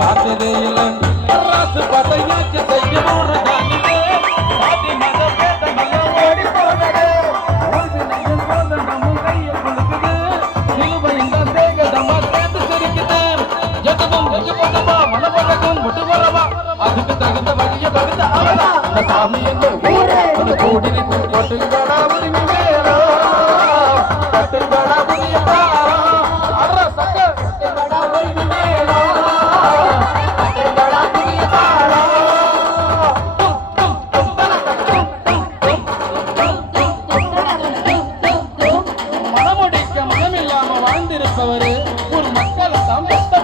பார்த்ததே இல்லை ராசு பட்டையாச்சு செய்ய அதுக்கு தகுந்த வழிய பகுந்த அவன் சாமி எங்க கூடினி கட்டுங்கடா உரிமை வேணா கட்டுங்கடா புரியடா அற சக்க கட்டுங்கடா உரிமை வேணா கட்டுங்கடா புரியடா மனமுடிக்க மனமில்லாம வாழ்ந்திருப்பவரு ஒரு மக்களை தான் பெற்ற